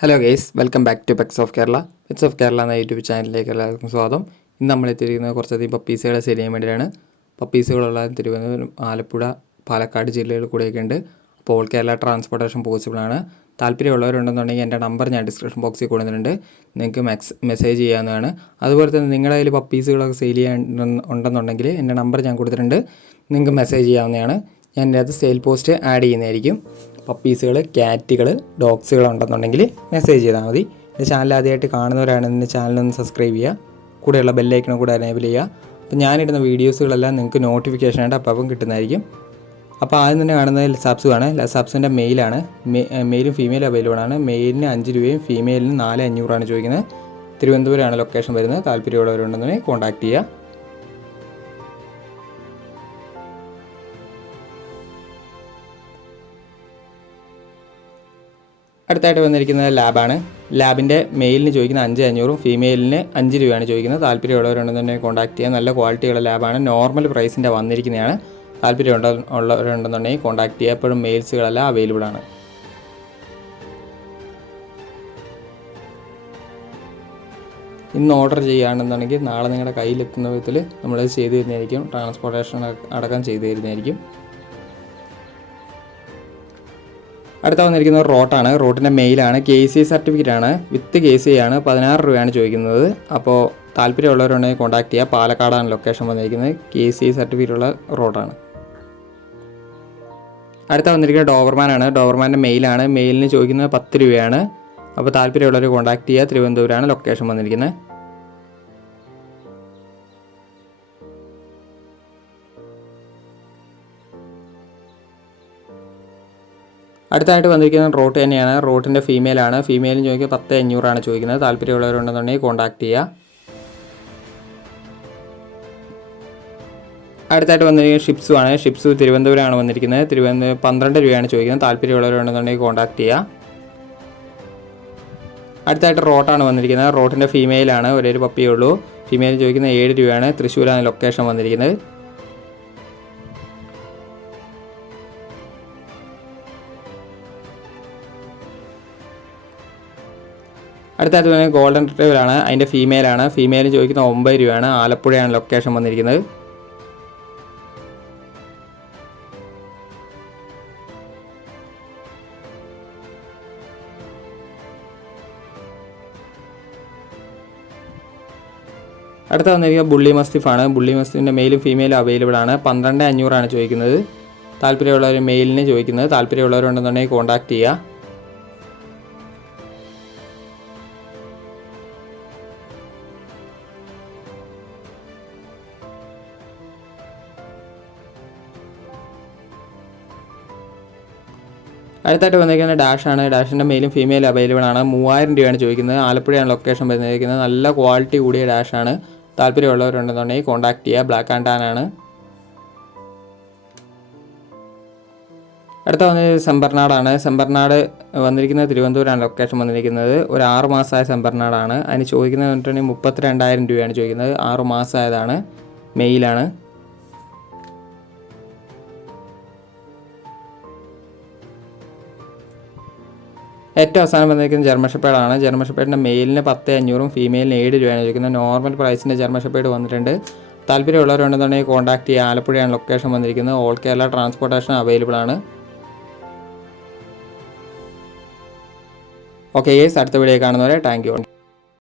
Hello guys, welcome back to pets of Kerala. Pets of Kerala എന്ന YouTube ചാനലിലേക്ക് എല്ലാവർക്കും സ്വാഗതം. ഇന്ന് നമ്മൾ എത്തിയിരിക്കുന്നത് കുറച്ചധികം പപ്പീസുകളെ സെയിൽ ചെയ്യാൻ വേണ്ടിയിട്ടാണ്. പപ്പീസുകളുള്ള തിരുവനന്തപുരം, ആലപ്പുഴ, പാലക്കാട് ജില്ലകളിൽ കൂടെയൊക്കെ ഉണ്ട്. അപ്പോൾ ഓൾ കേരള ട്രാൻസ്പോർട്ടേഷൻ പോസിബിൾ ആണ്. താല്പര്യമുള്ളവരുണ്ടെന്നുണ്ടെങ്കിൽ എൻ്റെ നമ്പർ ഞാൻ ഡിസ്ക്രിപ്ഷൻ ബോക്സിൽ കൊടുത്തിട്ടുണ്ട്. നിങ്ങൾക്ക് മെസ്സേജ് ചെയ്യാവുന്നതാണ്. അതുപോലെ തന്നെ നിങ്ങളുടെ കയ്യിൽ പപ്പീസുകളൊക്കെ സെയിൽ ചെയ്യാൻ ഉണ്ടെന്നുണ്ടെങ്കിൽ എൻ്റെ നമ്പർ ഞാൻ കൊടുത്തിട്ടുണ്ട്. നിങ്ങൾക്ക് മെസ്സേജ് ചെയ്യാവുന്നതാണ്. ഞാൻ എൻ്റെ അത് സെയിൽ പോസ്റ്റ് ആഡ് ചെയ്യുന്നതായിരിക്കും. പപ്പീസുകൾ, ക്യാറ്റുകൾ, ഡോഗ്സുകൾ ഉണ്ടെന്നുണ്ടെങ്കിൽ മെസ്സേജ് ചെയ്താൽ മതി. എൻ്റെ ചാനൽ ആദ്യമായിട്ട് കാണുന്നവരാണ് എൻ്റെ ചാനലൊന്ന് സബ്സ്ക്രൈബ് ചെയ്യുക. കൂടെയുള്ള ബെല്ലൈക്കണും കൂടെ എനേബിൾ ചെയ്യുക. അപ്പോൾ ഞാനിടുന്ന വീഡിയോസുകളെല്ലാം നിങ്ങൾക്ക് നോട്ടിഫിക്കേഷനായിട്ട് അപ്പം കിട്ടുന്നതായിരിക്കും. അപ്പോൾ ആദ്യം തന്നെ കാണുന്നത് ലസാപ്സ് ആണ്. ലസാപ്സിൻ്റെ മെയിലാണ്. മെയിലും ഫീമെയിലും അവൈലബിൾ ആണ്. മെയിലിന് 5 രൂപയും ഫീമെയിലിന് 4,500 ചോദിക്കുന്നത്. തിരുവനന്തപുരമാണ് ലൊക്കേഷൻ വരുന്നത്. താല്പര്യമുള്ളവരുണ്ടെന്നുണ്ടെങ്കിൽ കോൺടാക്ട് ചെയ്യുക. അടുത്തായിട്ട് വന്നിരിക്കുന്നത് ലാബാണ്. ലാബിൻ്റെ മെയിലിന് ചോദിക്കുന്ന 5,500, ഫീമെയിലിന് 5 രൂപയാണ് ചോദിക്കുന്നത്. താല്പര്യമുള്ളവരുണ്ടെന്നുണ്ടെങ്കിൽ കോൺടാക്ട് ചെയ്യുക. നല്ല ക്വാളിറ്റിയുള്ള ലാബാണ്. നോർമൽ പ്രൈസിൻ്റെ വന്നിരിക്കുന്നതാണ്. താല്പര്യമുള്ളവരുണ്ടെന്നുണ്ടെങ്കിൽ കോൺടാക്ട് ചെയ്യുക. എപ്പോഴും മെയിൽസുകളെല്ലാം അവൈലബിൾ ആണ്. ഇന്ന് ഓർഡർ ചെയ്യുകയാണെന്നുണ്ടെങ്കിൽ നാളെ നിങ്ങളുടെ കയ്യിലെത്തുന്ന വിധത്തിൽ നമ്മളത് ചെയ്തു തരുന്നതായിരിക്കും. ട്രാൻസ്പോർട്ടേഷൻ അടക്കം ചെയ്തു തരുന്നതായിരിക്കും. അടുത്ത വന്നിരിക്കുന്നത് റോട്ടാണ്. റോട്ടിൻ്റെ മെയിലാണ്. KC സർട്ടിഫിക്കറ്റ് ആണ്. വിത്ത് KC ആണ്. 16 രൂപയാണ് ചോദിക്കുന്നത്. അപ്പോൾ താല്പര്യമുള്ളവരുണ്ടെങ്കിൽ കോൺടാക്ട് ചെയ്യുക. പാലക്കാടാണ് ലൊക്കേഷൻ വന്നിരിക്കുന്നത്. KC സർട്ടിഫിക്കറ്റ് ഉള്ള റോട്ടാണ്. അടുത്ത വന്നിരിക്കുന്നത് ഡോബർമാനാണ്. ഡോബർമാൻ്റെ മെയിലാണ്. മെയിലിന് ചോദിക്കുന്നത് 10 രൂപയാണ്. അപ്പോൾ താല്പര്യമുള്ളവർ കോൺടാക്ട് ചെയ്യുക. തിരുവനന്തപുരമാണ് ലൊക്കേഷൻ വന്നിരിക്കുന്നത്. അടുത്തായിട്ട് വന്നിരിക്കുന്നത് റോട്ട് തന്നെയാണ്. റോട്ടിൻ്റെ ഫീമെയിലാണ്. ഫീമെയിലിന് ചോദിക്കുക 10,500 ചോദിക്കുന്നത്. താല്പര്യമുള്ളവരുണ്ടെന്നുണ്ടെങ്കിൽ കോൺടാക്ട് ചെയ്യുക. അടുത്തായിട്ട് വന്നിരിക്കുന്നത് ഷിപ്സു ആണ്. ഷിപ്സു തിരുവനന്തപുരമാണ് വന്നിരിക്കുന്നത്. 12 രൂപയാണ് ചോദിക്കുന്നത്. താല്പര്യമുള്ളവരുണ്ടെന്നുണ്ടെങ്കിൽ കോൺടാക്ട് ചെയ്യുക. അടുത്തായിട്ട് റോട്ടാണ് വന്നിരിക്കുന്നത്. റോട്ടിൻ്റെ ഫീമെയിലാണ്. ഒരേ പപ്പിയേ ഉള്ളൂ. ഫീമെയിൽ ചോദിക്കുന്നത് 7 രൂപയാണ്. തൃശ്ശൂരാണ് ലൊക്കേഷൻ വന്നിരിക്കുന്നത്. അടുത്തായിട്ട് വരുന്നത് ഗോൾഡൻ റിട്രീവറാണ്. അതിൻ്റെ ഫീമെയിലാണ്. ഫീമെയിൽ ചോദിക്കുന്ന 9 രൂപയാണ്. ആലപ്പുഴയാണ് ലൊക്കേഷൻ വന്നിരിക്കുന്നത്. അടുത്ത വന്നിരിക്കുന്നത് ബുള്ളി മസ്തിഫാണ്. ബുള്ളി മസ്തിഫിൻ്റെ മെയിലും ഫീമെയിലും അവൈലബിൾ ആണ്. 12,500 ചോദിക്കുന്നത്. താല്പര്യമുള്ളവർ മെയിലിന് ചോദിക്കുന്നത്. താല്പര്യമുള്ളവരുണ്ടെന്നുണ്ടെങ്കിൽ കോൺടാക്ട് ചെയ്യുക. അടുത്തായിട്ട് വന്നിരിക്കുന്നത് ഡാഷാണ്. ഡാഷിൻ്റെ മെയിലും ഫീമെയിലും അവൈലബിൾ ആണ്. 3000 രൂപയാണ് ചോദിക്കുന്നത്. ആലപ്പുഴയാണ് ലൊക്കേഷൻ വന്നിരിക്കുന്നത്. നല്ല ക്വാളിറ്റി കൂടിയ ഡാഷാണ്. താല്പര്യമുള്ളവരുണ്ടെന്നുണ്ടെങ്കിൽ കോൺടാക്ട് ചെയ്യുക. ബ്ലാക്ക് ആൻഡ് ടാൻ ആണ്. അടുത്ത വന്നത് സെമ്പർനാടാണ്. സെമ്പർനാട് വന്നിരിക്കുന്നത് തിരുവനന്തപുരമാണ് ലൊക്കേഷൻ വന്നിരിക്കുന്നത്. ഒരു 6 മാസമായ സെമ്പർനാടാണ്. അതിന് ചോദിക്കുന്നത് പറഞ്ഞിട്ടുണ്ടെങ്കിൽ 32,000 രൂപയാണ് ചോദിക്കുന്നത്. 6 മാസമായതാണ്. മെയിലാണ്. ഏറ്റവും അവസാനം വന്നിരിക്കുന്നത് ജർമ്മൻ ഷെപ്പേർഡാണ്. ജർമ്മൻ ഷെപ്പേർഡിൻ്റെ മെയിലിന് 10,500, ഫീമെയിലിന് 7 രൂപയാണ് ചോദിക്കുന്നത്. നോർമൽ പ്രൈസിൻ്റെ ജർമ്മൻ ഷെപ്പേർഡ് വന്നിട്ടുണ്ട്. താല്പര്യമുള്ളവരുണ്ടെന്നുണ്ടെങ്കിൽ കോൺടാക്ട് ചെയ്യുക. ആലപ്പുഴയാണ് ലൊക്കേഷൻ വന്നിരിക്കുന്നത്. ഓൾ കേരള ട്രാൻസ്പോർട്ടേഷൻ അവൈലബിൾ ആണ്. ഓക്കെ ഗൈസ്, അടുത്ത വീഡിയോ കാണുന്നവരെ താങ്ക് യു.